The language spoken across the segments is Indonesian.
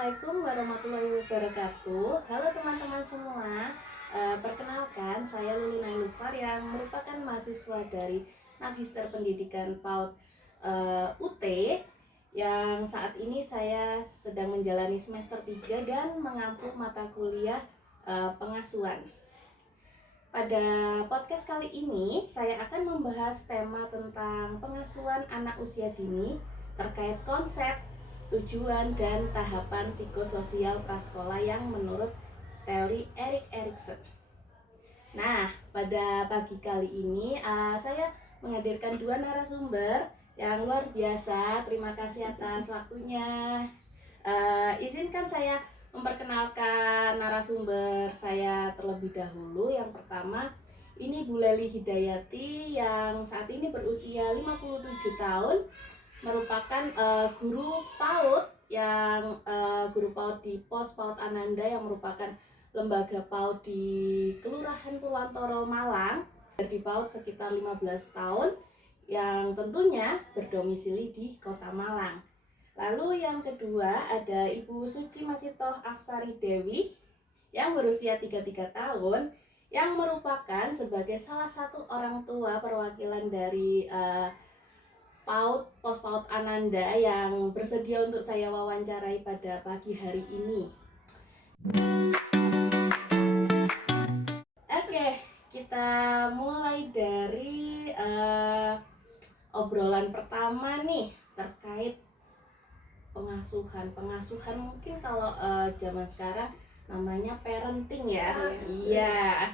Assalamualaikum warahmatullahi wabarakatuh. Halo teman-teman semua. Perkenalkan, saya Lulu Nailufar yang merupakan mahasiswa dari Magister Pendidikan PAUD UT, yang saat ini saya sedang menjalani semester 3 dan mengampu mata kuliah pengasuhan. Pada podcast kali ini saya akan membahas tema tentang pengasuhan anak usia dini terkait konsep, tujuan, dan tahapan psikososial prasekolah yang menurut teori Erik Erikson. Nah, pada pagi kali ini saya menghadirkan dua narasumber yang luar biasa. Terima kasih atas waktunya. Izinkan saya memperkenalkan narasumber saya terlebih dahulu. Yang pertama, ini Bu Leli Hidayati yang saat ini berusia 57 tahun, merupakan guru PAUD guru PAUD di Pos PAUD Ananda yang merupakan lembaga PAUD di Kelurahan Purwantoro, Malang. Di PAUD sekitar 15 tahun yang tentunya berdomisili di Kota Malang. Lalu yang kedua ada Ibu Suci Masitoh Afsari Dewi yang berusia 33 tahun yang merupakan sebagai salah satu orang tua perwakilan dari PAUD, Pos PAUD Ananda yang bersedia untuk saya wawancarai pada pagi hari ini. Oke, kita mulai dari obrolan pertama nih terkait pengasuhan. Pengasuhan mungkin kalau zaman sekarang namanya parenting ya. Iya.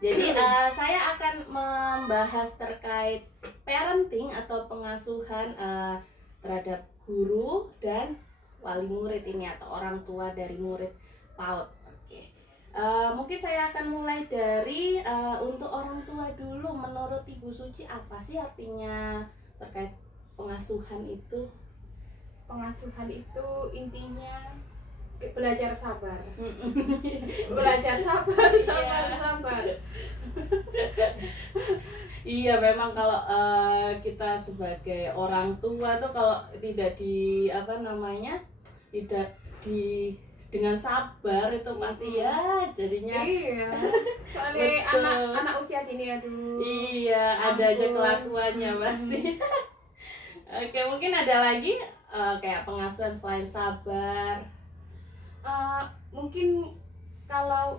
Jadi saya akan membahas terkait parenting atau pengasuhan terhadap guru dan wali murid ini atau orang tua dari murid PAUD. Oke. Mungkin saya akan mulai dari untuk orang tua dulu. Menurut Ibu Suci, apa sih artinya terkait pengasuhan itu? Pengasuhan itu intinya belajar sabar. Belajar sabar. Iya, memang kalau kita sebagai orang tua tuh kalau tidak tidak dengan sabar itu pasti ya jadinya. Iya. Soalnya anak usia dini aduh. Iya, ada aja kelakuannya pasti. Oke, mungkin ada lagi kayak pengasuhan selain sabar. Mungkin kalau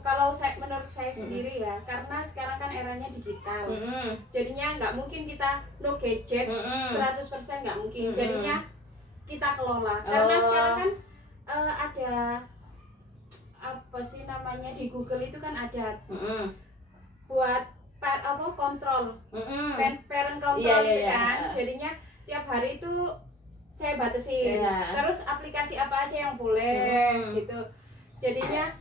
menurut saya sendiri ya, karena sekarang kan eranya digital. Jadinya nggak mungkin kita no gadget 100% nggak mungkin. Jadinya kita kelola. Karena sekarang kan ada apa sih namanya di Google itu kan ada buat kontrol, parent control gitu kan. Jadinya tiap hari itu saya batasin. Terus aplikasi apa aja yang boleh gitu. Jadinya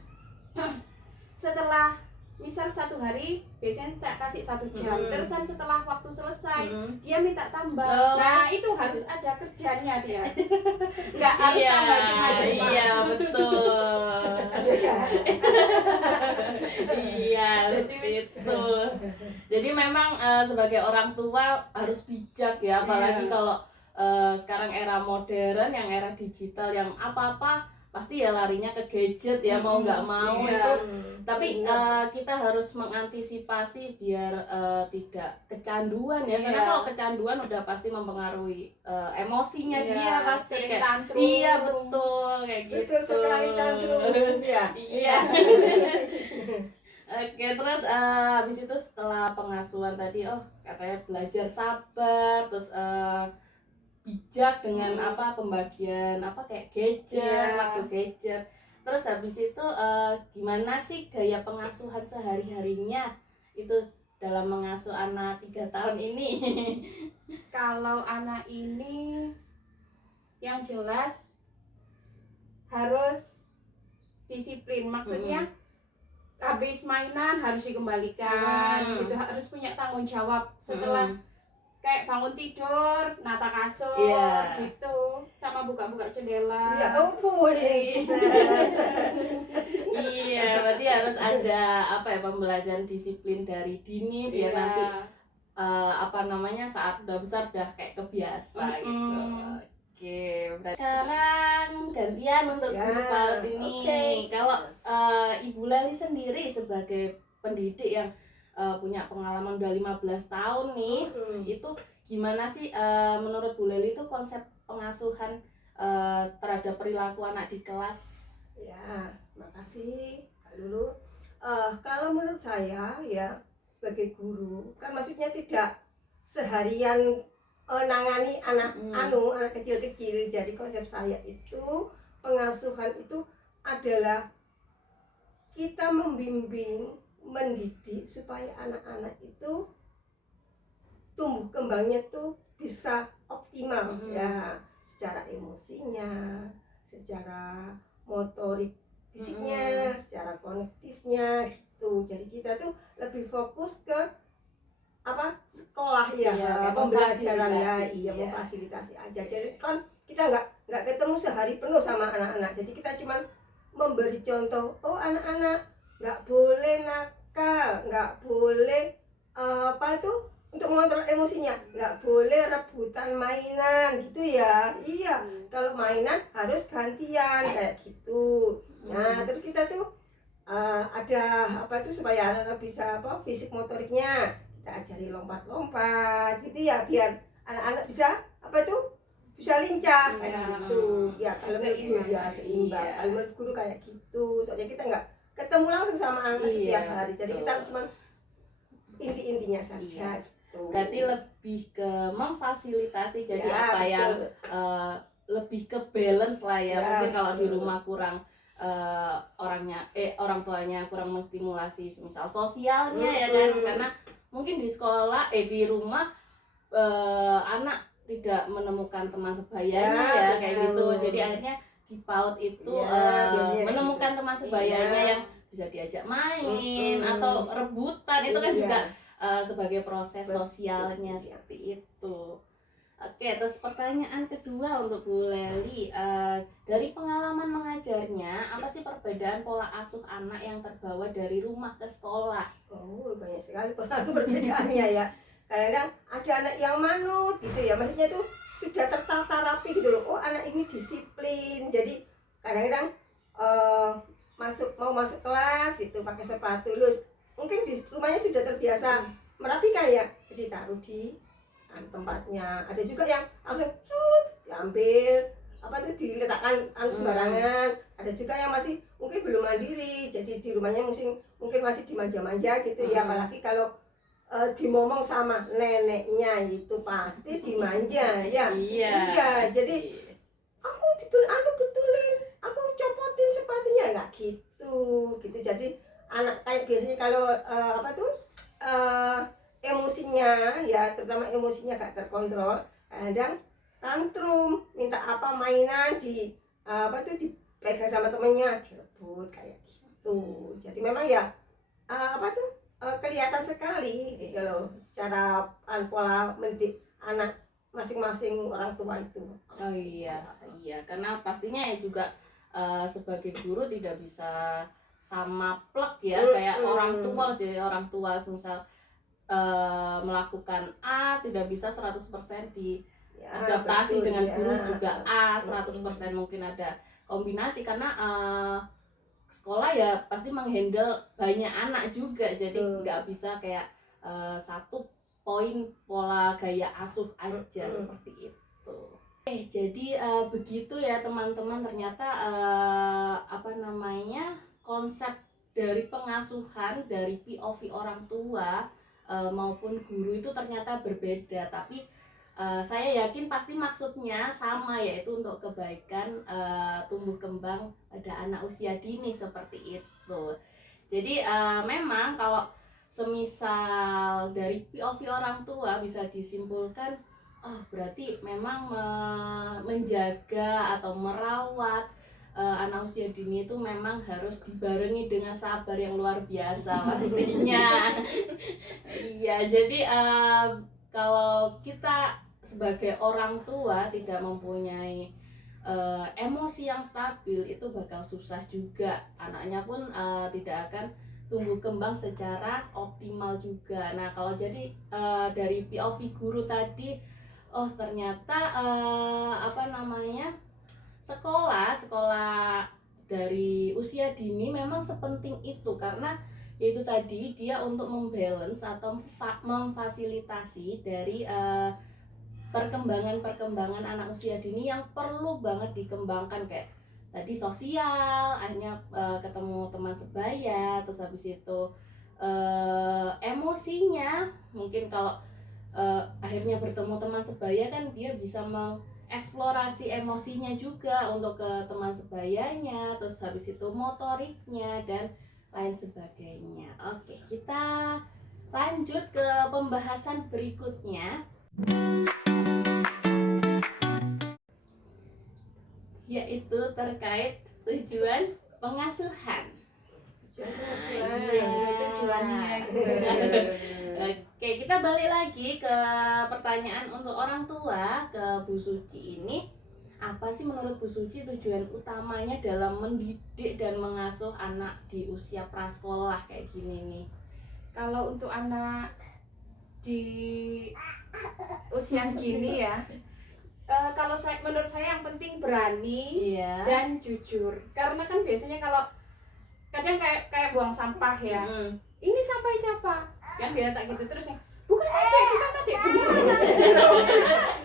setelah misal 1 hari biasanya tak kasih 1 jam, terusan setelah waktu selesai dia minta tambah. Nah itu harus ada kerjanya dia, nggak harus tambah cuma-cuma. Iya betul. Iya itu. Jadi memang sebagai orang tua harus bijak ya, apalagi kalau sekarang era modern, yang era digital, yang apa-apa pasti ya larinya ke gadget ya, mau nggak mau itu. Tapi kita harus mengantisipasi biar tidak kecanduan ya, karena kalau kecanduan udah pasti mempengaruhi emosinya dia pasti kayak tantrum. Iya betul kayak gitu. Betul sekali tantrum ya. Iya. Oke, terus habis itu setelah pengasuhan tadi, katanya belajar sabar, terus bijak dengan pembagian kayak gadget, waktu gadget. Terus habis itu gimana sih gaya pengasuhan sehari-harinya itu dalam mengasuh anak 3 tahun ini? Kalau anak ini yang jelas harus disiplin, maksudnya habis mainan harus dikembalikan gitu, harus punya tanggung jawab setelah kayak bangun tidur, nata kasur gitu, sama buka-buka jendela. Ya ampun. Iya, berarti harus ada pembelajaran disiplin dari dini biar nanti saat udah besar udah kayak kebiasa gitu. Oke, berarti sekarang gantian untuk Ya, guru PAUD ini. oke. Kalau Ibu Leli sendiri sebagai pendidik yang punya pengalaman udah 15 tahun nih, itu gimana sih menurut Bu Leli itu konsep pengasuhan terhadap perilaku anak di kelas? Ya, makasih Kak Lulu. Kalau menurut saya ya sebagai guru kan maksudnya tidak seharian nangani anak anak kecil-kecil. Jadi konsep saya itu pengasuhan itu adalah kita membimbing, mendidik supaya anak-anak itu tumbuh kembangnya tuh bisa optimal ya, secara emosinya, secara motorik fisiknya, secara kognitifnya gitu. Jadi kita tuh lebih fokus ke apa sekolah ya, pembelajaran ya, memfasilitasi aja. Jadi kan kita nggak ketemu sehari penuh sama anak-anak. Jadi kita cuma memberi contoh, oh anak-anak nggak boleh nakal, nggak boleh apa itu untuk mengontrol emosinya, nggak boleh rebutan mainan gitu ya. Iya, kalau mainan harus gantian kayak gitu. Nah terus kita tuh ada apa itu supaya anak-anak bisa apa fisik motoriknya kita ajari lompat-lompat gitu ya, biar anak-anak bisa apa itu bisa lincah kayak gitu ya. Kalau menurut guru ya seimbang, kalau menurut guru kayak gitu. Soalnya kita nggak ketemu langsung sama anak setiap hari, jadi kita cuma inti-intinya saja gitu. Berarti lebih ke memfasilitasi, jadi ya, apa betul. Yang lebih ke balance lah ya, mungkin kalau di rumah kurang orang tuanya kurang menstimulasi misal sosialnya ya kan, karena mungkin di sekolah di rumah anak tidak menemukan teman sebayanya ya kayak gitu. Jadi akhirnya di PAUD itu menemukan teman sebayanya yang bisa diajak main atau rebutan, itu kan juga sebagai proses sosialnya seperti itu. Oke, terus pertanyaan kedua untuk Bu Leli, dari pengalaman mengajarnya, apa sih perbedaan pola asuh anak yang terbawa dari rumah ke sekolah? Oh, banyak sekali perbedaannya ya. Kadang-kadang ada anak yang manut gitu ya, maksudnya tuh sudah tertata rapi gitu loh. Oh, anak ini disiplin. Jadi kadang-kadang mau masuk kelas gitu pakai sepatu lu. Mungkin di rumahnya sudah terbiasa merapikan ya. Jadi taruh di tempatnya. Ada juga yang langsung diambil apa tuh diletakkan sembarangan. Ada juga yang masih mungkin belum mandiri, jadi di rumahnya mungkin masih dimanja-manja gitu ya. Apalagi kalau dimomong sama neneknya itu pasti dimanja ya. Iya, jadi aku betulin, aku copotin sepatunya, nggak gitu. Jadi anak kayak biasanya kalau apa tuh emosinya ya, terutama emosinya gak terkontrol, kadang tantrum, minta apa mainan di apa tuh dipegang sama temennya, direbut kayak gitu. Jadi memang ya apa tuh kelihatan sekali gitu loh cara pola mendidik anak masing-masing orang tua itu. Oh iya, karena pastinya ya juga sebagai guru tidak bisa sama plek ya kayak orang tua. Jadi orang tua misal melakukan A tidak bisa 100% diadaptasi dengan guru juga A 100%, mungkin ada kombinasi karena sekolah ya pasti menghandle banyak anak juga, jadi nggak bisa kayak satu poin pola gaya asuh aja seperti itu. Jadi begitu ya teman-teman, ternyata apa namanya konsep dari pengasuhan dari POV orang tua maupun guru itu ternyata berbeda, tapi saya yakin pasti maksudnya sama, yaitu untuk kebaikan tumbuh kembang pada anak usia dini seperti itu. Jadi memang kalau semisal dari POV orang tua bisa disimpulkan, berarti memang menjaga atau merawat anak usia dini itu memang harus dibarengi dengan sabar yang luar biasa pastinya. Iya, jadi kalau kita sebagai orang tua tidak mempunyai emosi yang stabil, itu bakal susah juga. Anaknya pun tidak akan tumbuh kembang secara optimal juga. Nah, kalau jadi dari POV guru tadi, ternyata apa namanya sekolah usia dini memang sepenting itu, karena yaitu tadi dia untuk membalance atau memfasilitasi dari perkembangan anak usia dini yang perlu banget dikembangkan, kayak tadi sosial, akhirnya ketemu teman sebaya, terus habis itu emosinya, mungkin kalau akhirnya bertemu teman sebaya kan dia bisa mengeksplorasi emosinya juga untuk ke teman sebayanya, terus habis itu motoriknya dan lain sebagainya. Oke, kita lanjut ke pembahasan berikutnya, yaitu terkait tujuan pengasuhan. Iya, tujuannya gitu. Oke, kita balik lagi ke pertanyaan untuk orang tua, ke Bu Suci ini. Apa sih menurut Bu Suci tujuan utamanya dalam mendidik dan mengasuh anak di usia prasekolah kayak gini nih? Kalau untuk anak di usia segini ya, kalau menurut saya yang penting berani Iya. dan jujur. Karena kan biasanya kalau kadang kayak buang sampah ya, ini sampah siapa? Kan dia tak gitu terus yang bukan adik, beneran,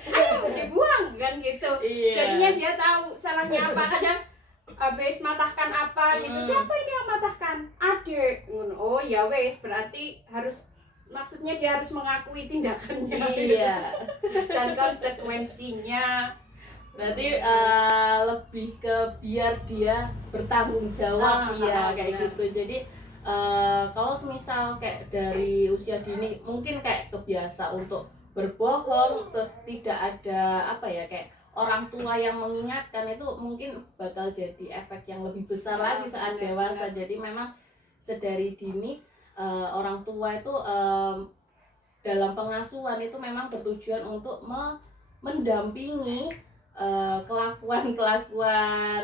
ayo dibuang kan gitu. Iya. Jadinya dia tahu salahnya apa. Kadang habis matahkan apa gitu, siapa ini yang matahkan? Adik. Oh ya wes, berarti maksudnya dia harus mengakui tindakannya. Iya. Dan konsekuensinya. Berarti lebih ke biar dia bertanggung jawab, ya kayak benar. gitu. Jadi kalau semisal kayak dari usia dini mungkin kayak kebiasa untuk berbohong, terus tidak ada apa ya, kayak orang tua yang mengingatkan, itu mungkin bakal jadi efek yang lebih besar lagi saat dewasa. Jadi memang sedari dini orang tua itu dalam pengasuhan itu memang bertujuan untuk mendampingi kelakuan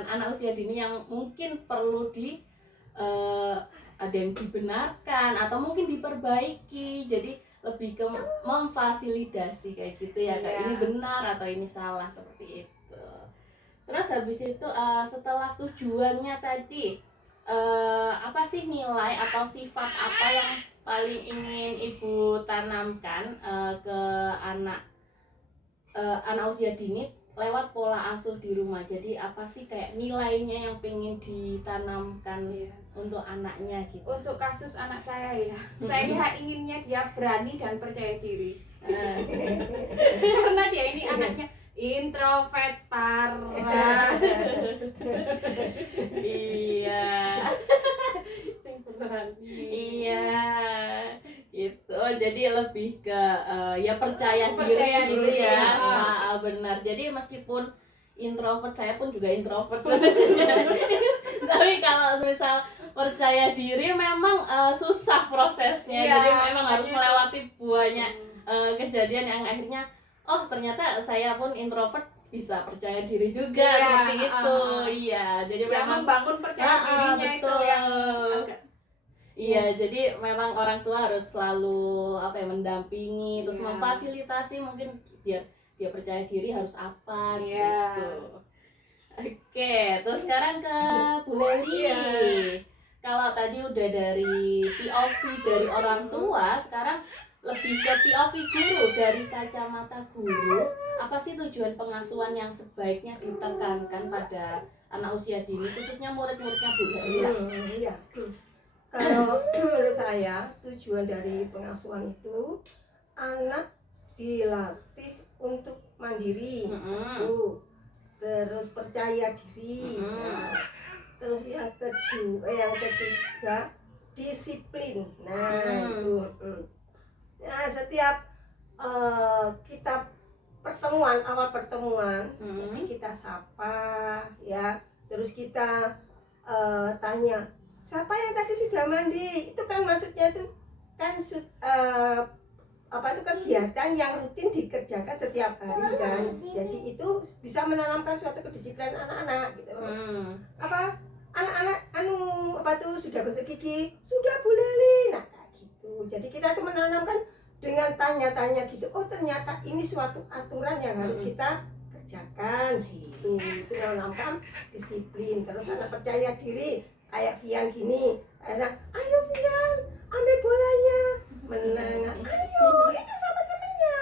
anak usia dini yang mungkin perlu ada yang dibenarkan atau mungkin diperbaiki. Jadi lebih ke memfasilitasi kayak gitu ya, kayak ini benar atau ini salah, seperti itu. Terus habis itu setelah tujuannya tadi, apa sih nilai atau sifat apa yang paling ingin Ibu tanamkan ke anak usia dini lewat pola asuh di rumah? Jadi apa sih kayak nilainya yang pengen ditanamkan untuk anaknya gitu? Untuk kasus anak saya ya, saya inginnya dia berani dan percaya diri. Karena dia ini anaknya introvert parah. Iya. Iya. Gitu. Jadi lebih ke ya percaya diri gitu ya. Benar. Jadi meskipun introvert, saya pun juga introvert. Tapi kalau misal percaya diri memang susah prosesnya. Jadi memang harus melewati banyak kejadian yang akhirnya ternyata saya pun introvert bisa percaya diri juga, seperti itu. Iya, jadi memang membangun percaya dirinya itu yang agak. Iya, jadi memang orang tua harus selalu mendampingi, terus memfasilitasi mungkin biar dia percaya diri harus apa gitu. Oke, terus sekarang ke Bu Leli. Kalau tadi udah dari POV dari orang tua, sekarang lebih ke POV guru, dari kacamata guru. Apa sih tujuan pengasuhan yang sebaiknya ditekankan pada anak usia dini, khususnya murid-muridnya Bu Leli? Iya. Kalau menurut saya tujuan dari pengasuhan itu anak dilatih untuk mandiri, satu, terus percaya diri, terus yang ketiga disiplin. Nah itu, nah setiap kita awal pertemuan mesti kita sapa ya, terus kita tanya, siapa yang tadi sudah mandi? Itu kan maksudnya itu kan itu kegiatan yang rutin dikerjakan setiap hari kan. Jadi itu bisa menanamkan suatu kedisiplinan anak-anak gitu. Anak-anak sudah gosok gigi, sudah Bu Leli. Nah kayak gitu. Jadi kita tuh menanamkan dengan tanya-tanya gitu. Oh ternyata ini suatu aturan yang harus kita kerjakan gitu. Itu menanamkan disiplin. Terus anak percaya diri. kayak Vian gini, anak ayo Vian ambil bolanya, menang, ayo itu sama temennya,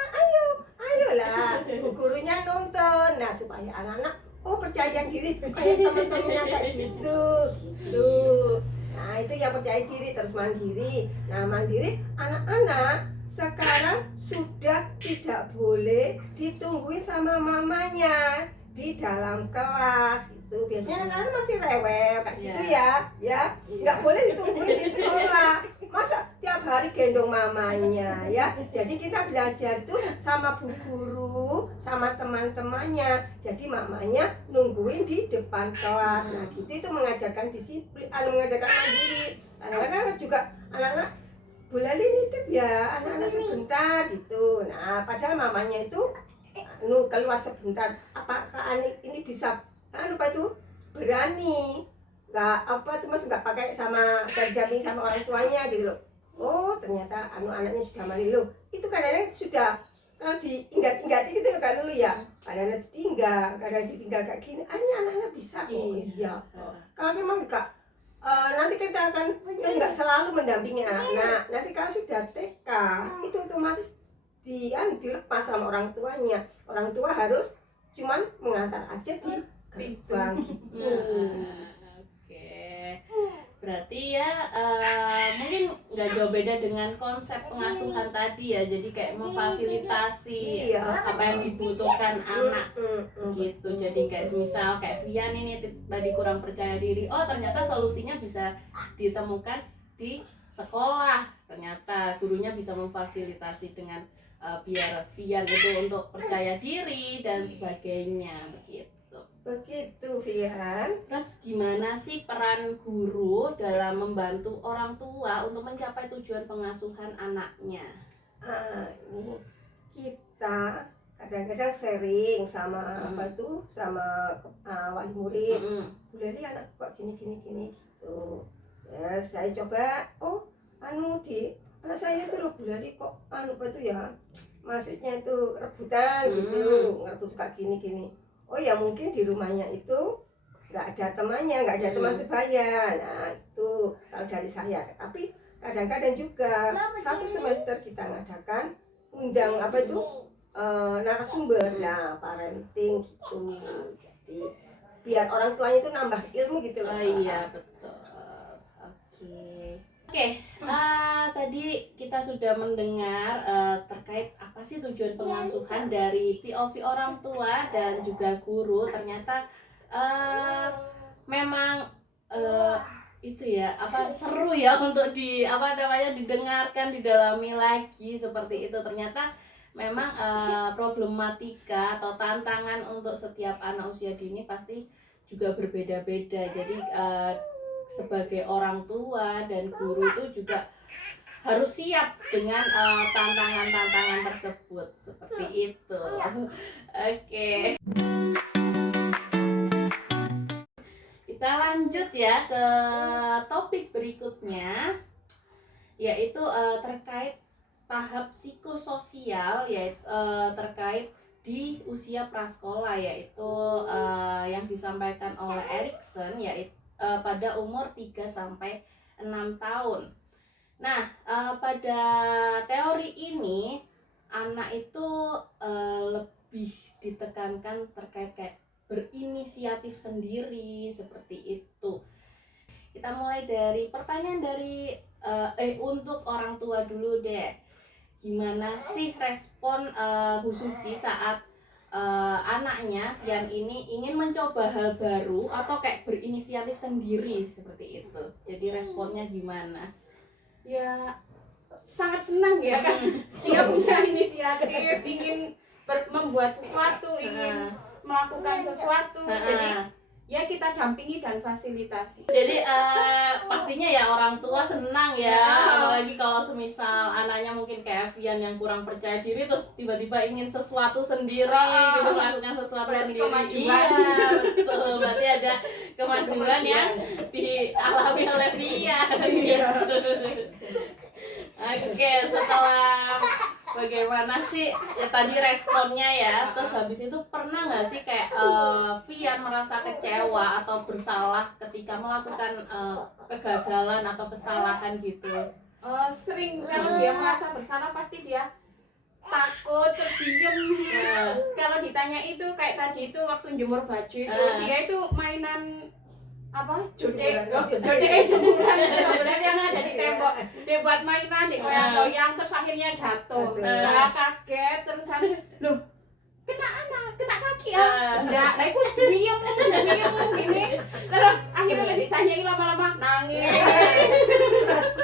ayolah, bu gurunya nonton, nah supaya anak-anak percaya diri kayak teman-temannya kayak gitu. Nah itu yang percaya diri terus mandiri. Nah mandiri anak-anak sekarang sudah tidak boleh ditungguin sama mamanya di dalam kelas gitu. Biasanya anak-anak masih rewel kayak gitu ya. Nggak boleh ditungguin di sekolah. Masa tiap hari gendong mamanya ya. Jadi kita belajar tuh sama bu guru, sama teman-temannya. Jadi mamanya nungguin di depan kelas. Nah gitu itu mengajarkan disiplin, mengajarkan mandiri. Kadang-kadang juga anak-anak Bu Lali nitip ya anak-anak sebentar gitu. Nah padahal mamanya itu keluar sebentar. Apakah ini bisa lupa itu berani nggak nggak pakai sama berdamping sama orang tuanya gitu loh. Ternyata anaknya sudah mandi loh. Itu kadang-kadang sudah kalau diingat-ingat itu loh kan dulu ya. Kadang-kadang ditinggal kayak gini. Ini anak-anak bisa iya. Kalau memang enggak nanti kita akan nggak selalu mendampingi anak-anak. Nanti kalau sudah TK itu otomatis dilepas sama orang tuanya. Orang tua harus cuman mengantar aja di gerbang gitu. Berarti ya mungkin nggak jauh beda dengan konsep pengasuhan tadi ya, jadi kayak memfasilitasi apa yang dibutuhkan anak gitu. Jadi kayak misal kayak Vian ini tadi kurang percaya diri, ternyata solusinya bisa ditemukan di sekolah. Ternyata gurunya bisa memfasilitasi dengan biar Vian itu untuk percaya diri dan sebagainya begitu Vian. Terus gimana sih peran guru dalam membantu orang tua untuk mencapai tujuan pengasuhan anaknya? Ini kita kadang-kadang sharing sama sama wali murid. Bu Lali anak kok gini gitu. Ya saya coba anak saya itu loh Bu Lali kok ya maksudnya itu rebutan gitu, ngerebut suka gini. Ya mungkin di rumahnya itu nggak ada temannya, nggak ada teman sebaya. Nah itu kalau dari saya. Tapi kadang-kadang juga satu semester kita ngadakan undang narasumber, parenting gitu. Jadi biar orang tuanya itu nambah ilmu gitu loh. Iya betul. Oke, tadi kita sudah mendengar terkait apa sih tujuan pengasuhan dari POV orang tua dan juga guru. Ternyata memang itu ya seru ya untuk didengarkan, didalami lagi seperti itu. Ternyata memang problematika atau tantangan untuk setiap anak usia dini pasti juga berbeda-beda. Jadi sebagai orang tua dan guru itu juga harus siap dengan tantangan-tantangan tersebut seperti itu. Oke. Kita lanjut ya ke topik berikutnya, yaitu terkait tahap psikososial, yaitu terkait di usia prasekolah, yaitu yang disampaikan oleh Erikson, yaitu pada umur 3-6 tahun. Nah, pada teori ini anak itu lebih ditekankan terkait kayak berinisiatif sendiri seperti itu. Kita mulai dari pertanyaan dari untuk orang tua dulu deh. Gimana sih respon Bu Suci saat anaknya Vian ini ingin mencoba hal baru atau kayak berinisiatif sendiri seperti itu? Jadi responnya gimana? Ya sangat senang ya kan. Dia punya inisiatif, ingin membuat sesuatu, ingin melakukan sesuatu. Jadi ya kita dampingi dan fasilitasi. Jadi pastinya ya orang tua senang ya, apalagi kalau semisal anaknya mungkin kayak Vian yang kurang percaya diri terus tiba-tiba ingin sesuatu sendiri gitu, melakukan sesuatu sendiri. Kemajuan. Iya betul, berarti ada kemajuan yang dialami oleh Vian gitu. Oke, setelah bagaimana sih ya, tadi responnya ya, terus habis itu pernah nggak sih kayak Vian merasa kecewa atau bersalah ketika melakukan kegagalan atau kesalahan gitu? Sering kalau dia merasa bersalah pasti dia takut terus diem. Kalau ditanya itu kayak tadi itu waktu jemur baju itu dia itu mainan apa jemuran yang ada di tembok, dia buat mainan di goyang-goyang terus akhirnya jatuh. Nah kaget terusan loh kena kaki enggak, nah itu diem gini terus akhirnya ditanyai lama-lama nangis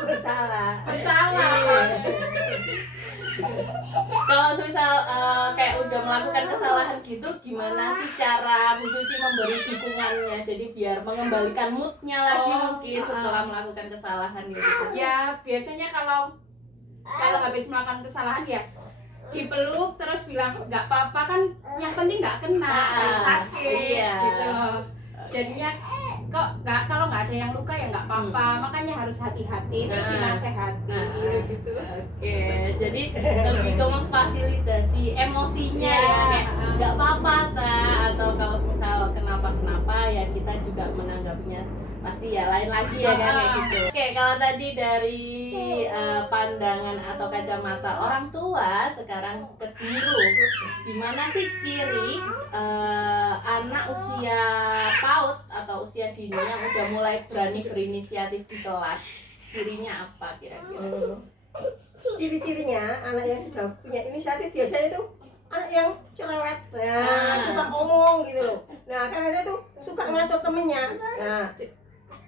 bersalah. Kalau misal kayak udah melakukan kesalahan gitu, gimana sih cara Bu Suci memberi dukungannya jadi biar mengembalikan moodnya lagi mungkin setelah melakukan kesalahan gitu? Ya biasanya kalau habis melakukan kesalahan ya dipeluk terus bilang nggak apa-apa kan, yang penting nggak kena sakit gitu loh. Jadinya kalau nggak ada yang luka ya nggak apa-apa, makanya harus hati-hati terus dinasehati gitu. Oke, jadi lebih ke memfasilitasi emosinya ya, kayak nggak apa-apa atau kalau misal kenapa ya kita juga menanggapinya pasti ya lain lagi ya kan kayak gitu. Oke, kalau tadi dari pandangan atau kacamata orang tua, sekarang ke guru, gimana sih ciri anak usia PAUD atau usia dini yang udah mulai berani berinisiatif di kelas? Cirinya apa kira-kira? Ciri-cirinya anak yang sudah punya inisiatif biasanya itu anak yang cerewet, suka ngomong gitu loh. Nah kan ada tuh suka ngatur temennya. Nah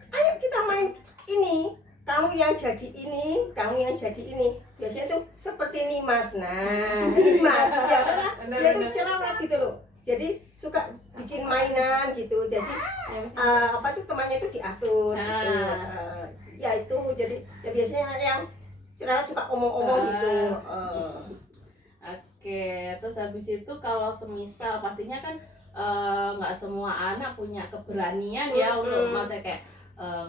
ayo kita main ini, kamu yang jadi ini, kamu yang jadi ini. Biasanya tuh seperti Nimas. Nah Nimas ya karena dia tuh cerewet gitu loh, jadi suka bikin mainan gitu. Jadi apa tuh temannya itu diatur gitu. Ya itu jadi ya biasanya anak yang cerewet suka omong-omong gitu. Oke, terus habis itu kalau semisal pastinya kan nggak semua anak punya keberanian ya untuk maksudnya kayak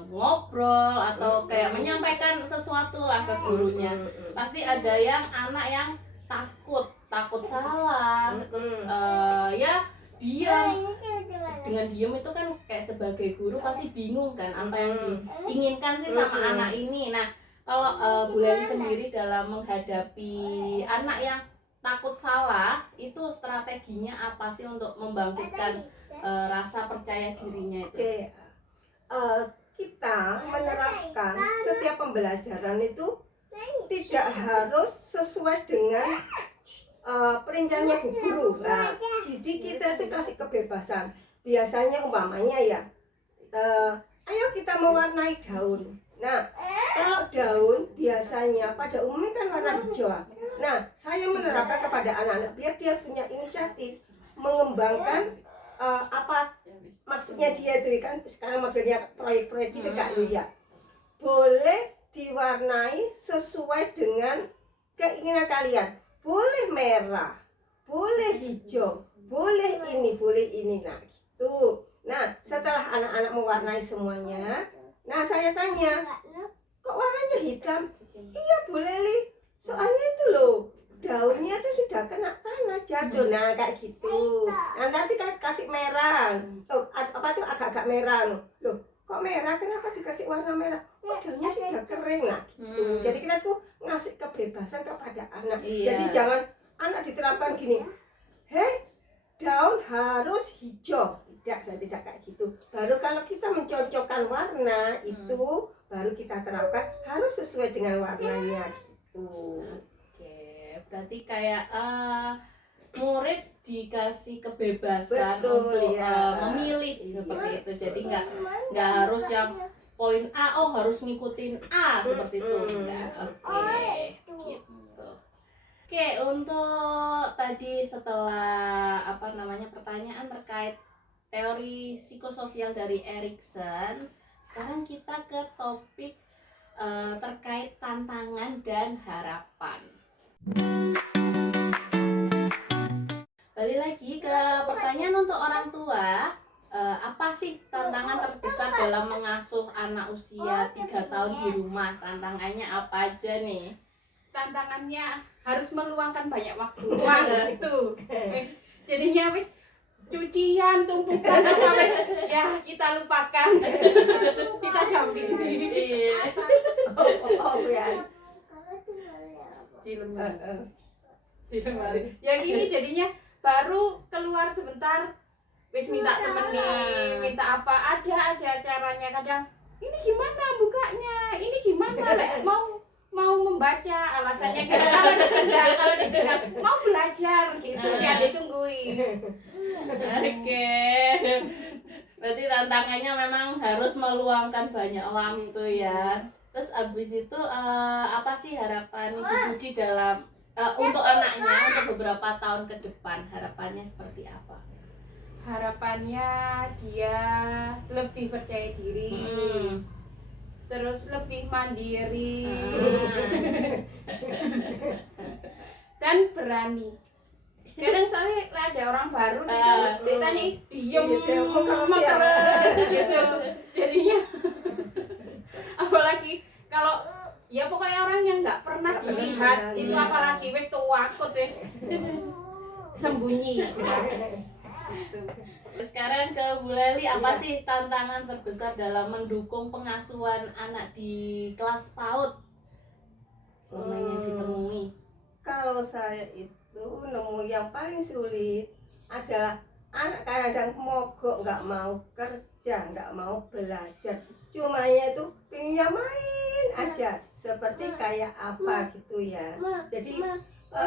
ngobrol atau kayak menyampaikan sesuatu lah ke gurunya. Pasti ada yang anak yang takut salah, terus ya diam. Dengan diam itu kan kayak sebagai guru pasti bingung kan apa yang diinginkan sih sama anak ini. Nah kalau Bu Leli sendiri dalam menghadapi anak yang takut salah, itu strateginya apa sih untuk membangkitkan rasa percaya dirinya itu? Kita menerapkan setiap pembelajaran itu tidak harus sesuai dengan perinciannya Bu Guru. Nah, jadi kita itu kasih kebebasan. Biasanya umpamanya ya, ayo kita mewarnai daun. Nah, kalau daun biasanya pada umumnya kan warna hijau. Nah, saya menerapkan kepada anak-anak biar dia punya inisiatif mengembangkan apa maksudnya dia itu kan sekarang modelnya proyek-proyek gitu Kak Yulia. Boleh diwarnai sesuai dengan keinginan kalian. Boleh merah, boleh hijau, boleh ini. Nah, gitu. Nah, setelah anak-anak mewarnai semuanya, nah saya tanya, kok warnanya hitam? Iya boleh Li, soalnya itu loh daunnya tuh sudah kena tanah jatuh. Nah kayak gitu. Nah nanti kasih merah. Apa tuh agak-agak merah loh. Kok merah? Kenapa dikasih warna merah? Oh daunnya sudah kering lah gitu. Jadi kita tuh ngasih kebebasan kepada anak. Jadi jangan anak diterapkan gini. Hei, daun harus hijau. Tidak, saya tidak kayak gitu. Baru kalau kita mencocokkan warna itu baru kita terapkan harus sesuai dengan warnanya gitu. Berarti kayak murid dikasih kebebasan untuk memilih seperti itu. Jadi nggak harus yang poin A, harus ngikutin A seperti itu. Enggak. Gitu. Oke, untuk tadi setelah pertanyaan terkait teori psikososial dari Erikson, sekarang kita ke topik terkait tantangan dan harapan. Balik lagi ke pertanyaan untuk orang tua, apa sih tantangan terbesar dalam mengasuh anak usia 3 tahun di rumah? Tantangannya apa aja nih? Tantangannya harus meluangkan banyak waktu. Wah, itu. Wis, jadinya wis cucian, tumpukan apa wis ya kita lupakan. Kita dampingi. Ya. Di lemari. Ya gini jadinya baru keluar sebentar wis minta temenin, minta apa, ada aja caranya. Kadang ini gimana bukanya, ini gimana Lek, mau membaca, alasannya gitu. Kalau didengar mau belajar gitu, ya ditungguin. Oke. Berarti tantangannya memang harus meluangkan banyak waktu ya. Terus abis itu apa sih harapan Ibu Suci dalam untuk anaknya untuk beberapa tahun ke depan, harapannya seperti apa? Harapannya dia lebih percaya diri, terus lebih mandiri, dan berani. Kadang soalnya ada orang baru dia tanya diem gitu, jadinya apalagi kalau ya pokoknya orang yang nggak pernah dilihat itu, apalagi wis tuakut wis sembunyi jelas. Sekarang ke Bu Leli, apa sih tantangan terbesar dalam mendukung pengasuhan anak di kelas PAUD yang ditemui? Kalau saya itu nemu yang paling sulit adalah anak kadang mogok, nggak mau kerja, nggak mau belajar, cumanya itu pengennya main aja, seperti kayak apa gitu ya. Jadi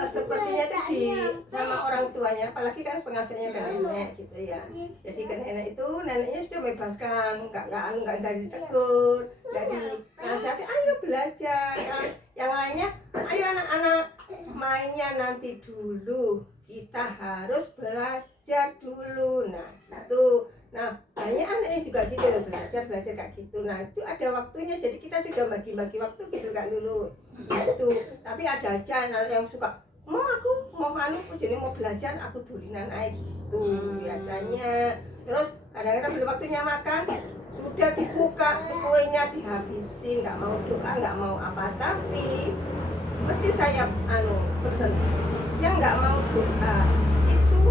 sepertinya itu di sama orang tuanya, apalagi kan pengasuhnya ke nenek gitu ya. Jadi ke nenek itu, neneknya sudah bebaskan, nggak ditegur, nggak dinasihati, ayo belajar. Yang lainnya, ayo anak-anak mainnya nanti dulu, kita harus belajar dulu. Nah itu, nah banyak anaknya juga gitu loh, belajar kayak gitu. Nah itu ada waktunya, jadi kita sudah bagi-bagi waktu gitu kan dulu itu. Tapi ada aja anak yang suka mau jadi mau belajar, aku dulinan aja gitu biasanya. Terus kadang-kadang belum waktunya makan, sudah dibuka kuenya dihabisin, nggak mau doa, nggak mau apa. Tapi mesti saya pesen yang nggak mau doa itu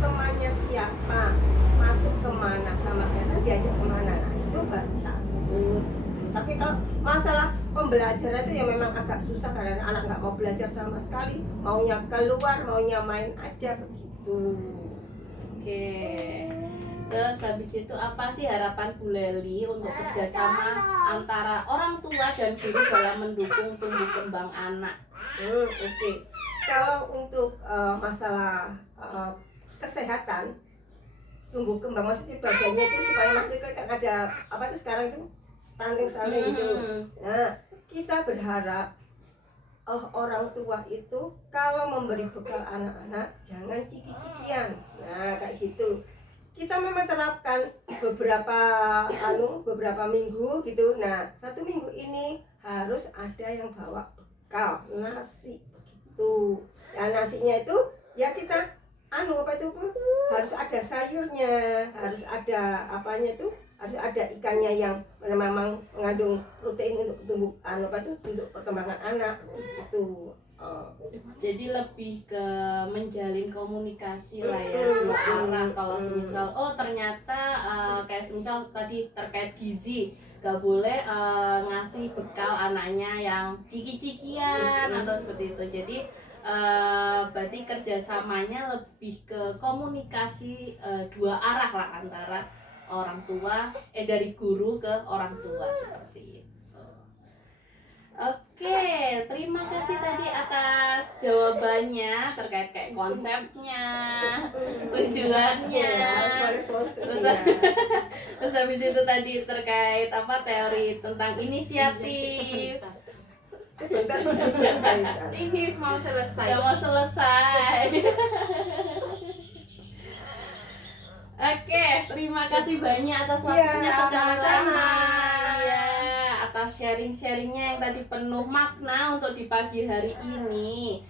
temannya siapa, masuk kemana, sama setan diajak kemana, nah itu baru takut. Tapi kalau masalah pembelajaran itu ya memang agak susah karena anak nggak mau belajar sama sekali, maunya keluar, maunya main aja begitu. Oke. Terus habis itu apa sih harapan Bu Leli untuk kerjasama antara orang tua dan guru dalam mendukung tumbuh kembang anak? Oke. Kalau untuk masalah kesehatan tumbuh kembang, maksudnya badannya itu supaya maksudnya kan ada apa tuh sekarang itu stunting gitu. Nah kita berharap orang tua itu kalau memberi bekal anak-anak jangan ciki-cikian. Nah kayak gitu. Kita memang terapkan beberapa minggu gitu. Nah 1 minggu ini harus ada yang bawa bekal nasi gitu. Ya nasinya itu ya kita harus ada sayurnya, harus ada apanya tuh, harus ada ikannya yang memang mengandung protein untuk untuk perkembangan anak gitu. Jadi lebih ke menjalin komunikasi lah ya, dua arah. Kalau misal ternyata kayak misal tadi terkait gizi, gak boleh ngasih bekal anaknya yang ciki-cikian atau seperti itu. Jadi berarti kerjasamanya lebih ke komunikasi dua arah lah antara orang tua dari guru ke orang tua seperti itu. Oke, terima kasih tadi atas jawabannya terkait kayak konsepnya, tujuannya. Terus habis itu tadi terkait teori tentang inisiatif. Sebentar selesai. Ini mau selesai. Udah mau selesai. Oke, terima kasih banyak atas waktunya sama-sama. Ya, atas sharing-sharingnya yang tadi penuh makna untuk di pagi hari ini.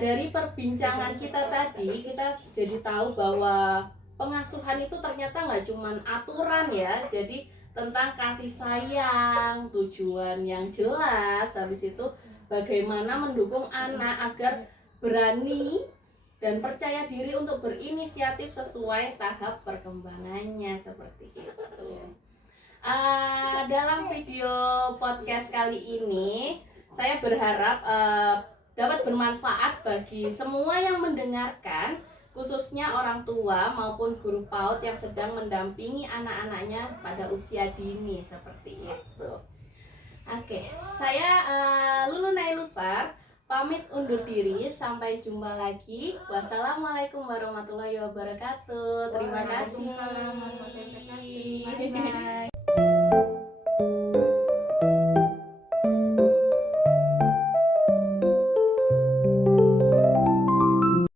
Dari perbincangan kita tadi, kita jadi tahu bahwa pengasuhan itu ternyata nggak cuma aturan ya. Jadi tentang kasih sayang, tujuan yang jelas, habis itu bagaimana mendukung anak agar berani dan percaya diri untuk berinisiatif sesuai tahap perkembangannya seperti itu. Dalam video podcast kali ini saya berharap dapat bermanfaat bagi semua yang mendengarkan, khususnya orang tua maupun guru PAUD yang sedang mendampingi anak-anaknya pada usia dini seperti itu. Oke, saya Lulu Nailufar pamit undur diri, sampai jumpa lagi. Wassalamualaikum warahmatullahi wabarakatuh. Terima kasih. Waalaikumsalam warahmatullahi wabarakatuh. Bye-bye.